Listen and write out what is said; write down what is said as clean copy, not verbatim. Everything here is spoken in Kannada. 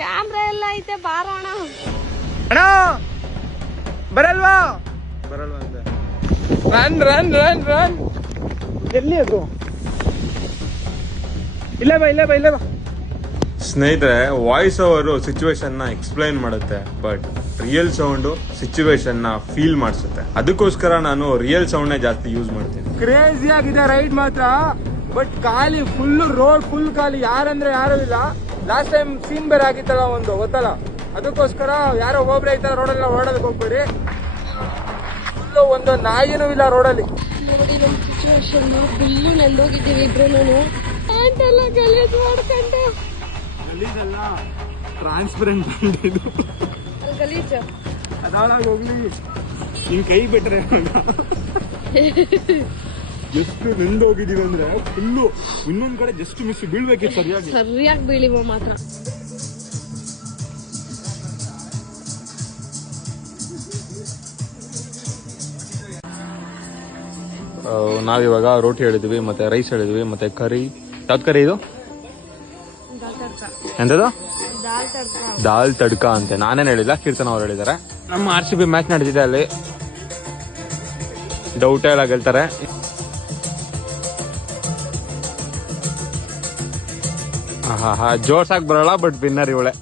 ಕ್ಯಾಮ್ರಾ ಎಲ್ಲ ಐತೆ ಬಾರೋಣ. ಅಣ್ಣ ಬರಲ್ವಾ ಅಂತ ರನ್ ರನ್ ರನ್ ರನ್. ಎಲ್ಲಿ ಅದು? ಇಲ್ಲೇ ಬಾ. ಸ್ನೇಹಿತರೆ, ವಾಯ್ಸ್ ಓವರ್ ಸಿಚುವೇಶನ್ ನ ಎಕ್ಸ್ಪ್ಲೈನ್ ಮಾಡುತ್ತೆ, ಬಟ್ ರಿಯಲ್ ಸೌಂಡ್ ಸಿಚುವೇಶನ್ ನ ಫೀಲ್ ಮಾಡಿಸುತ್ತೆ. ಅದಕ್ಕೋಸ್ಕರ ನಾನು ರಿಯಲ್ ಸೌಂಡ್ ನೇ ಜಾಸ್ತಿ ಯೂಸ್ ಮಾಡ್ತೀನಿ. ಕ್ರೇಜಿ ಆಗಿದೆ ರೈಡ್ ಮಾತ್ರ, ಬಟ್ ಖಾಲಿ ಫುಲ್ ರೋಡ್ ಫುಲ್ ಖಾಲಿ, ಯಾರಂದ್ರೆ ಯಾರು ಇಲ್ಲ. ಲಾಸ್ಟ್ ಟೈಮ್ ಸೀನ್ ಬೇರೆ ಆಗಿತ್ತಲ್ಲ ಒಂದು, ಗೊತ್ತಲ್ಲ, ಅದಕ್ಕೋಸ್ಕರ ಯಾರೋ ಒಬ್ಬರೇ ಈ ತರ ರೋಡಲ್ಲಿ ಓಡೋದಕ್ಕೆ ಹೋಗ್ಬೇಡಿ. ಫುಲ್ಲು ಒಂದು ನಾಯಿನೂ ಇಲ್ಲ ರೋಡಲ್ಲಿ. ನೋಡಿ ನಮ್ಮ ಸಿಚುವೇಶನ್ ಫುಲ್ಲು ನೆಂದೋಗಿದ್ದೀವಿ ಇಬ್ರು. ಅಂತೆಲ್ಲ ಗಲೀಜ್ ಮಾಡ್ಕೊಂಡು ಗಲೀಜಲ್ಲ, ಟ್ರಾನ್ಸ್ಪರೆಂಟ್ ಇದು ಗಲೀಜು. ಅದಾಳಾಗ ಹೋಗ್ಲಿ, ನಿನ್ ಕೈ ಬಿಟ್ರೆ ಎಷ್ಟು ನೆಂದೋಗಿದೀವಿ ಅಂದ್ರೆ ಫುಲ್ಲು. ಇನ್ನೊಂದ್ ಕಡೆ ಜಸ್ಟ್ ಮಿಸ್ ಬೀಳ್ಬೇಕಿತ್ತು, ಸರಿಯಾಗಿ ಬೀಳಿವ ಮಾತ್ರ. ನಾವಿವಾಗ ರೋಟಿ ಹೇಳಿದ್ವಿ, ಮತ್ತೆ ರೈಸ್ ಹೇಳಿದ್ವಿ, ಮತ್ತೆ ಕರಿ. ಯಾವ್ದು ಕರಿ ಇದು? ಎಂತದು? ದಾಲ್ ತಡ್ಕ ಅಂತೆ. ನಾನೇನ್ ಹೇಳಿಲ್ಲ, ಕೀರ್ತನ ಅವ್ರು ಹೇಳಿದ್ದಾರೆ. ನಮ್ಮ RCB ಮ್ಯಾಚ್ ನಡೆದಿದೆ, ಅಲ್ಲಿ ಡೌಟ್ ಎಲ್ಲ ಗೆಲ್ತಾರೆ. ಜೋರ್ಸಾಗಿ ಬರಲ್ಲ, ಬಟ್ ವಿನ್ನರ್ ಇವಳೆ.